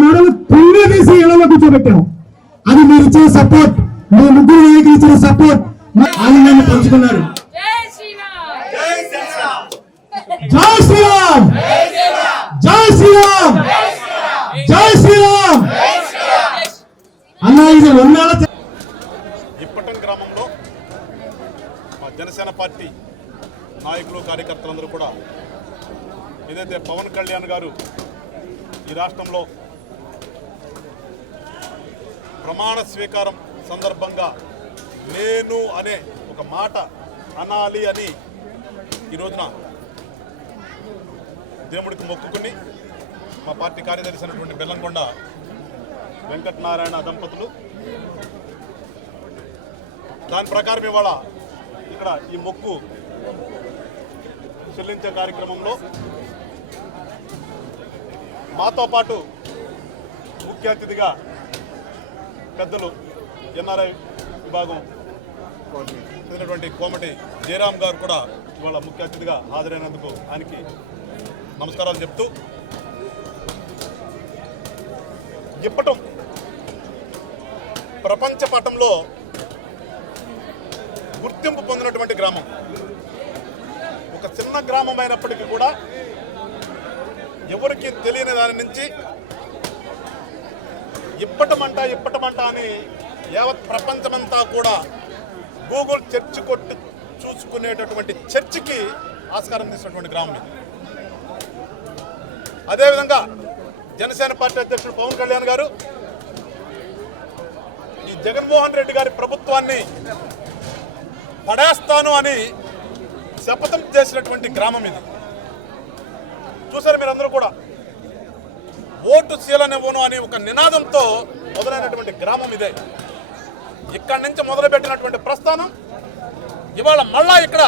మెడలు పుంగ తీసి ఎడలో కూర్చోబెట్టాం అది మీరు ఇచ్చిన సపోర్ట్ మీ ముగ్గురు నాయకులు ఇచ్చిన సపోర్ట్ ఆనందాన్ని పంచుకున్నారు. జై శ్రీరామ్! జై శ్రీరామ్! జై శ్రీరామ్! జై శ్రీరామ్! అన్నా ఇది ఉన్నాళ్ళ ఇప్పటం గ్రామంలో మా జనసేన పార్టీ నాయకులు కార్యకర్తలందరూ కూడా ఏదైతే పవన్ కళ్యాణ్ గారు ఈ రాష్ట్రంలో ప్రమాణ స్వీకారం సందర్భంగా నేను అనే ఒక మాట అనాలి అని ఈ రోజున దేవుడికి మొక్కుకుని మా పార్టీ కార్యదర్శి అయినటువంటి బెల్లంకొండ వెంకటనారాయణ దంపతులు దాని ప్రకారం ఇవాళ ఇక్కడ ఈ మొక్కు చెల్లించే కార్యక్రమంలో మాతో పాటు ముఖ్య అతిథిగా పెద్దలు ఎన్ఆర్ఐ విభాగం చెందినటువంటి కోమటి జయరాం గారు కూడా ఇవాళ ముఖ్య అతిథిగా హాజరైనందుకు ఆయనకి నమస్కారాలు చెప్తూ ఇప్పటం ప్రపంచ పటంలో గుర్తింపు పొందినటువంటి గ్రామం. ఒక చిన్న గ్రామం అయినప్పటికీ కూడా ఎవరికి తెలియని దాని నుంచి ఇప్పటమంట ఇప్పటమంట అని యావత్ ప్రపంచమంతా కూడా గూగుల్ చర్చ్ కొట్టి చూసుకునేటటువంటి చర్చికి ఆస్కారం తీసినటువంటి గ్రామం ఇది. అదేవిధంగా జనసేన పార్టీ అధ్యక్షుడు పవన్ కళ్యాణ్ గారు ఈ జగన్మోహన్ రెడ్డి గారి ప్రభుత్వాన్ని పడేస్తాను అని శపథం చేసినటువంటి గ్రామం ఇది. చూసారు మీరందరూ కూడా? ఓటు శీలనివ్వను అనే ఒక నినాదంతో మొదలైనటువంటి గ్రామం ఇదే. ఇక్కడి నుంచి మొదలుపెట్టినటువంటి ప్రస్థానం ఇవాళ మళ్ళా ఇక్కడ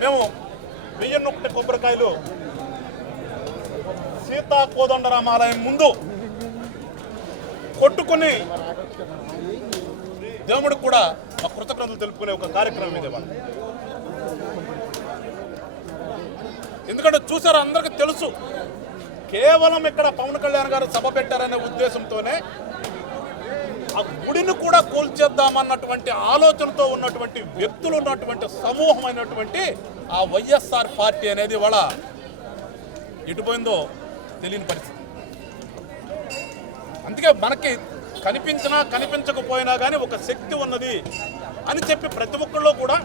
మేము వెయ్యి ఒకటి కొబ్బరికాయలు సీతా కోదండరామాలయం ముందు కొట్టుకుని దేవుడికి కూడా మా కృతజ్ఞతలు తెలుపుకునే ఒక కార్యక్రమం ఇది వాళ్ళు ఎందుకంటే చూసారు అందరికీ తెలుసు. కేవలం ఇక్కడ పవన్ కళ్యాణ్ గారు సభ పెట్టారనే ఉద్దేశంతోనే ఆ గుడిని కూడా కూల్చేద్దామన్నటువంటి ఆలోచనతో ఉన్నటువంటి వ్యక్తులు ఉన్నటువంటి సమూహమైనటువంటి ఆ వైఎస్ఆర్ పార్టీ అనేది ఇవాళ ఎటుపోయిందో తెలియని పరిస్థితి. అందుకే మనకి కనిపించినా కనిపించకపోయినా కానీ ఒక శక్తి ఉన్నది అని చెప్పి ప్రతి ఒక్కళ్ళు కూడా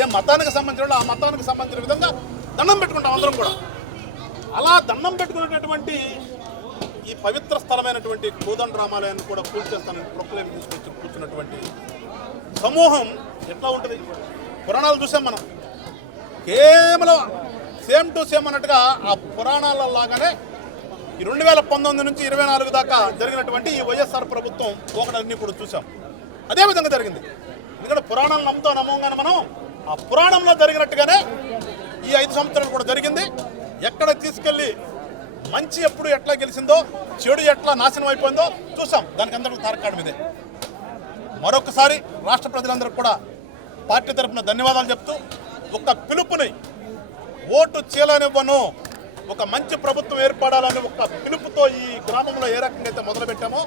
ఏ మతానికి సంబంధించిన ఆ మతానికి సంబంధించిన విధంగా దండం పెట్టుకుంటాం అందరం కూడా. అలా దండం పెట్టుకునేటటువంటి ఈ పవిత్ర స్థలమైనటువంటి కోదండ రామాలయాన్ని కూడా కూల్చేస్తానని ప్రొక్లేమ్ తీసుకొచ్చి కూర్చున్నటువంటి సమూహం ఎట్లా ఉంటుంది? పురాణాలు చూసాం మనం. కేవలం సేమ్ టు సేమ్ అన్నట్టుగా ఆ పురాణాల లాగానే ఈ రెండు వేల పంతొమ్మిది నుంచి ఇరవై నాలుగు దాకా జరిగినటువంటి ఈ వైఎస్ఆర్ ప్రభుత్వం పోకడన్నీ కూడా చూసాం. అదేవిధంగా జరిగింది. ఎందుకంటే పురాణాలు నమ్ముతాం నమ్మంగానే మనం ఆ పురాణంలో జరిగినట్టుగానే ఈ ఐదు సంవత్సరాలు కూడా జరిగింది. ఎక్కడ తీసుకెళ్ళి మంచి ఎప్పుడు ఎట్లా గెలిచిందో చెడు ఎట్లా నాశనం అయిపోయిందో చూసాం. దానికి అందరికీ తారకాడం ఇదే. మరొకసారి రాష్ట్ర ప్రజలందరికీ కూడా పార్టీ తరఫున ధన్యవాదాలు చెప్తూ ఒక పిలుపుని ఓటు చీలనివ్వను ఒక మంచి ప్రభుత్వం ఏర్పడాలని ఒక పిలుపుతో ఈ గ్రామంలో ఏ రకంగా అయితే మొదలుపెట్టామో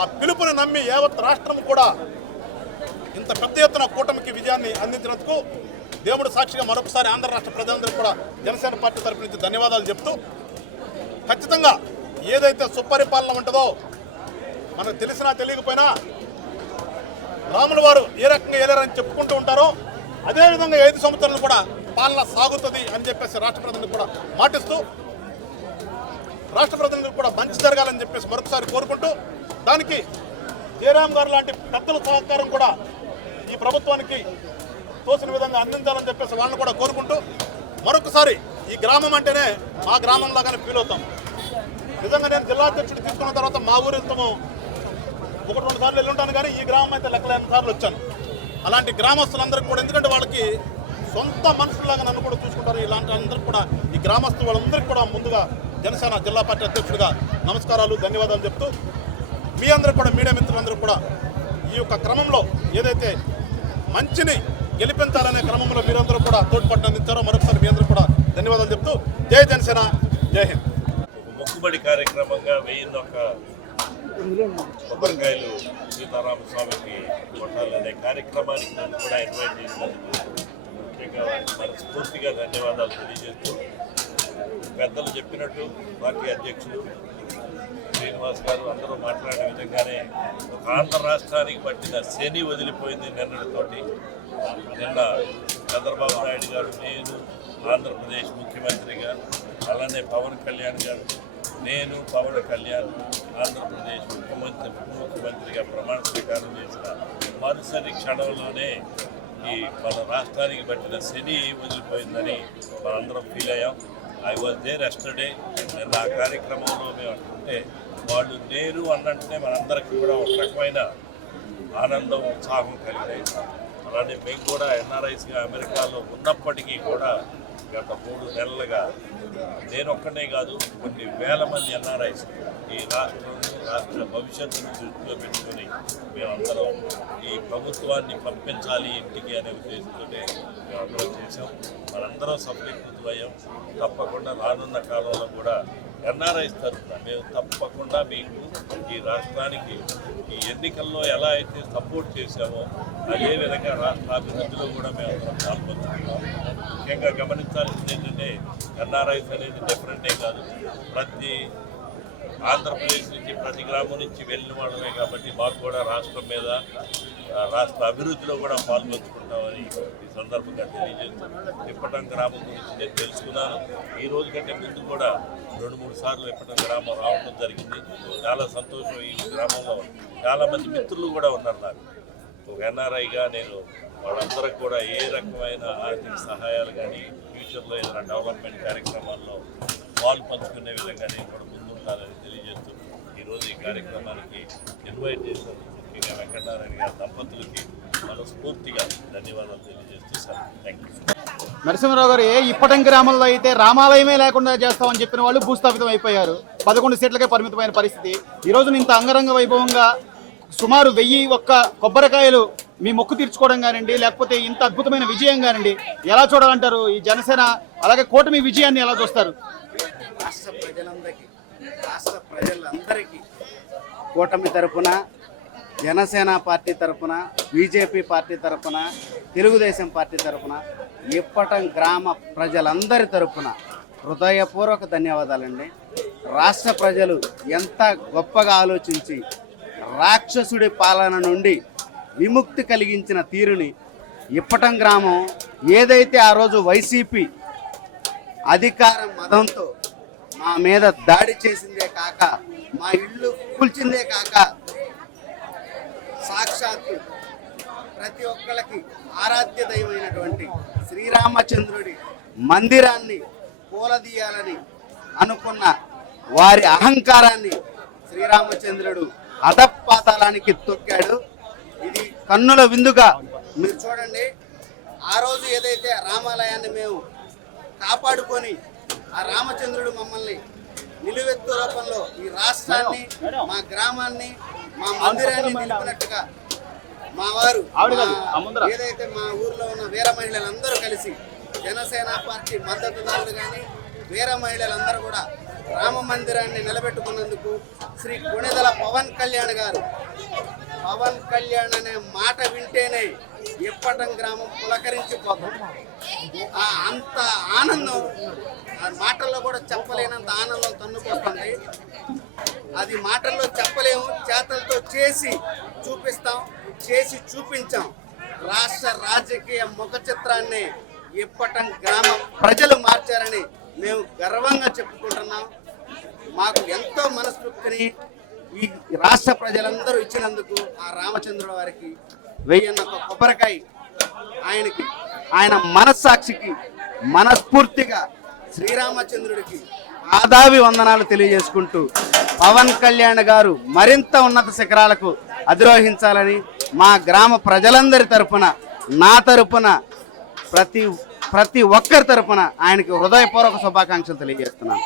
ఆ పిలుపుని నమ్మి యావత్ రాష్ట్రం కూడా ఇంత పెద్ద ఎత్తున కూటమికి విజయాన్ని అందించినందుకు దేవుడు సాక్షిగా మరొకసారి ఆంధ్ర రాష్ట్ర ప్రజలందరికీ కూడా జనసేన పార్టీ తరపు నుంచి ధన్యవాదాలు చెప్తూ ఖచ్చితంగా ఏదైతే సుపరిపాలన ఉంటుందో మనకు తెలిసినా తెలియకపోయినా రాముల వారు ఏ రకంగా వెళ్ళారని చెప్పుకుంటూ ఉంటారో అదేవిధంగా ఐదు సంవత్సరాలు కూడా పాలన సాగుతుంది అని చెప్పేసి రాష్ట్ర ప్రజలకు కూడా మాటిస్తూ రాష్ట్ర ప్రజలకు కూడా మంచి జరగాలని చెప్పేసి మరొకసారి కోరుకుంటూ దానికి జయరామ్ గారు లాంటి పెద్దల సహకారం కూడా ఈ ప్రభుత్వానికి తోసిన విధంగా అందించాలని చెప్పేసి వాళ్ళని కూడా కోరుకుంటూ మరొకసారి ఈ గ్రామం అంటేనే మా గ్రామం లాగానే ఫీల్ అవుతాం. నిజంగా నేను జిల్లా అధ్యక్షుడు తీసుకున్న తర్వాత మా ఊరు ఇంతము ఒకటి రెండు సార్లు వెళ్ళుంటాను కానీ ఈ గ్రామం అయితే లెక్కలేని సార్లు వచ్చాను. అలాంటి గ్రామస్తులందరికీ కూడా ఎందుకంటే వాళ్ళకి సొంత మనుషుల్లాగా నన్ను కూడా చూసుకుంటారు. ఇలాంటి అందరికి కూడా ఈ గ్రామస్తులు వాళ్ళందరికీ కూడా ముందుగా జనసేన జిల్లా పార్టీ అధ్యక్షుడిగా నమస్కారాలు ధన్యవాదాలు చెప్తూ మీ అందరూ కూడా మీడియా మిత్రులందరూ కూడా ఈ యొక్క క్రమంలో ఏదైతే మంచిని గెలిపించాలనే క్రమంలో మీరందరూ కూడా తోడ్పాటు అందించారో మరొకసారి మీ అందరూ కూడా చెప్తూ జై జనసేన జై హింద్. మొక్కుబడి కార్యక్రమంగా వెయ్యిన్నొక్క కొబ్బరికాయలు సీతారామస్వామికి కొట్టాలనే కార్యక్రమానికి నన్ను కూడా ఇన్వైట్ చేసినందుకు ముఖ్యంగా మనస్ఫూర్తిగా ధన్యవాదాలు తెలియజేస్తూ పెద్దలు చెప్పినట్టు పార్టీ అధ్యక్షులు శ్రీనివాస్ గారు అందరూ మాట్లాడే విధంగానే ఒక ఆంధ్ర రాష్ట్రానికి పట్టిన శని వదిలిపోయింది నిన్నటితోటి. నిన్న చంద్రబాబు నాయుడు గారు నేను ఆంధ్రప్రదేశ్ ముఖ్యమంత్రిగా అలానే పవన్ కళ్యాణ్ గారు నేను పవన్ కళ్యాణ్ ఆంధ్రప్రదేశ్ ముఖ్యమంత్రి ముఖ్యమంత్రిగా ప్రమాణ స్వీకారం చేసిన మరుసటి క్షణంలోనే ఈ మన రాష్ట్రానికి పట్టిన శని వదిలిపోయిందని మనందరం ఫీల్ అయ్యాం. ఐ వాజ్ దేర్ ఎస్టర్డే నిన్న ఆ కార్యక్రమంలో మేము అనుకుంటే వాళ్ళు నేను అన్నంటే మనందరికీ కూడా ఒక రకమైన ఆనందం ఉత్సాహం కలిగినాయి. అలానే మేము కూడా ఎన్ఆర్ఐస్గా అమెరికాలో ఉన్నప్పటికీ కూడా గత మూడు నెలలుగా నేను ఒక్కనే కాదు కొన్ని వేల మంది ఎన్ఆర్ఐస్ ఈ రాష్ట్రం రాష్ట్ర భవిష్యత్తును దృష్టిలో పెట్టుకొని మేమందరం ఈ ప్రభుత్వాన్ని పంపించాలి ఇంటికి అనే ఉద్దేశంతో మేమందరం చేసాం మనందరం సఫలీకృతమయ్యాం తప్పకుండా రానున్న కాలంలో కూడా ఎన్ఆర్ఐస్ తరఫున మేము తప్పకుండా మీకు ఈ రాష్ట్రానికి ఈ ఎన్నికల్లో ఎలా అయితే సపోర్ట్ చేశామో అదే విధంగా రాష్ట్ర అభివృద్ధిలో కూడా మేము అందరం పాల్పొందుతున్నాం ముఖ్యంగా గమనించాల్సింది ఏంటంటే ఎన్ఆర్ఐస్ అనేది డిఫరెంటే కాదు. ప్రతి ఆంధ్రప్రదేశ్ నుంచి ప్రతి గ్రామం నుంచి వెళ్ళిన వాళ్ళమే కాబట్టి మాకు కూడా రాష్ట్రం మీద రాష్ట్ర అభివృద్ధిలో కూడా పాల్పంచుకుంటామని ఈ సందర్భంగా తెలియజేస్తూ ఇప్పటం గ్రామం గురించి నేను తెలుసుకున్నాను. ఈ రోజు కంటే ముందు కూడా రెండు మూడు సార్లు ఇప్పటం గ్రామం రావడం జరిగింది. చాలా సంతోషం ఈ గ్రామంలో. చాలామంది మిత్రులు కూడా ఉన్నారు నాకు. ఒక ఎన్ఆర్ఐగా నేను వాళ్ళందరికీ కూడా ఏ రకమైన ఆర్థిక సహాయాలు కానీ ఫ్యూచర్లో ఏదైనా డెవలప్మెంట్ కార్యక్రమాల్లో పాలు పంచుకునే విధంగా నేను కూడా ముందుంటానని తెలియజేస్తూ ఈరోజు ఈ కార్యక్రమానికి ఇన్వైట్ చేసినందుకు ముఖ్యంగా వెంకటనారాయణ గారి దంపతులకి మనస్ఫూర్తిగా ధన్యవాదాలు తెలియజేస్తూ సార్. థ్యాంక్ యూ నరసింహరావు గారు ఏ ఇప్పటం గ్రామంలో అయితే రామాలయమే లేకుండా చేస్తామని చెప్పిన వాళ్ళు భూస్థాపితం అయిపోయారు. పదకొండు సీట్లకే పరిమితమైన పరిస్థితి. ఈ రోజు ఇంత అంగరంగ వైభవంగా సుమారు వెయ్యి ఒక్క కొబ్బరికాయలు మీ మొక్కు తీర్చుకోవడం కానివ్వండి లేకపోతే ఇంత అద్భుతమైన విజయం కానివ్వండి ఎలా చూడాలంటారు ఈ జనసేన అలాగే కూటమి విజయాన్ని ఎలా చూస్తారు? రాష్ట్ర ప్రజలందరికీ రాష్ట్ర ప్రజలందరికీ కూటమి తరపున జనసేన పార్టీ తరపున బీజేపీ పార్టీ తరపున తెలుగుదేశం పార్టీ తరపున ఇప్పటం గ్రామ ప్రజలందరి తరపున హృదయపూర్వక ధన్యవాదాలండి. రాష్ట్ర ప్రజలు ఎంత గొప్పగా ఆలోచించి రాక్షసుడి పాలన నుండి విముక్తి కలిగించిన తీరుని ఇప్పటం గ్రామం ఏదైతే ఆ రోజు వైసీపీ అధికార మదంతో మా మీద దాడి చేసిందే కాక మా ఇల్లు కూల్చిందే కాక సాక్షాత్తు ప్రతి ఒక్కళ్ళకి ఆరాధ్య దైవమైనటువంటి శ్రీరామచంద్రుడి మందిరాన్ని పూలదీయాలని అనుకున్న వారి అహంకారాన్ని శ్రీరామచంద్రుడు అధపాతాళానికి తొక్కాడు. ఇది కన్నుల విందుగా మీరు చూడండి. ఆ రోజు ఏదైతే రామాలయాన్ని మేము కాపాడుకొని ఆ రామచంద్రుడు మమ్మల్ని నిలువెత్తు రూపంలో ఈ రాష్ట్రాన్ని మా గ్రామాన్ని మా మందిరాన్ని నిలిపినట్టుగా మా వారు ఏదైతే మా ఊర్లో ఉన్న వీర మహిళలందరూ కలిసి జనసేన పార్టీ మద్దతుదారులు కానీ వీర మహిళలందరూ కూడా రామ మందిరాన్ని నిలబెట్టుకున్నందుకు శ్రీ కొణిదల పవన్ కళ్యాణ్ గారు పవన్ కళ్యాణ్ అనే మాట వింటేనే ఇప్పటం గ్రామం పులకరించిపోతుంది. అంత ఆనందం. ఆ మాటల్లో కూడా చెప్పలేనంత ఆనందం తన్నుకొస్తుంది అది మాటల్లో చెప్పలేము చేతలతో చేసి చూపిస్తాం చేసి చూపించాం. రాష్ట్ర రాజకీయ ముఖ చిత్రాన్ని ఇప్పటం గ్రామ ప్రజలు మార్చారని మేము గర్వంగా చెప్పుకుంటున్నాం. మాకు ఎంతో మనస్ఫూర్తిని ఈ రాష్ట్ర ప్రజలందరూ ఇచ్చినందుకు ఆ రామచంద్రుల వారికి వెయ్యన్న ఒక కొబ్బరికాయ ఆయనకి. ఆయన మనస్సాక్షికి మనస్ఫూర్తిగా శ్రీరామచంద్రుడికి ఆదావి వందనాలు తెలియజేసుకుంటూ పవన్ కళ్యాణ్ గారు మరింత ఉన్నత శిఖరాలకు అధిరోహించాలని మా గ్రామ ప్రజలందరి తరపున నా తరపున ప్రతి ప్రతి ఒక్కరి తరపున ఆయనకి హృదయపూర్వక శుభాకాంక్షలు తెలియజేస్తున్నాను.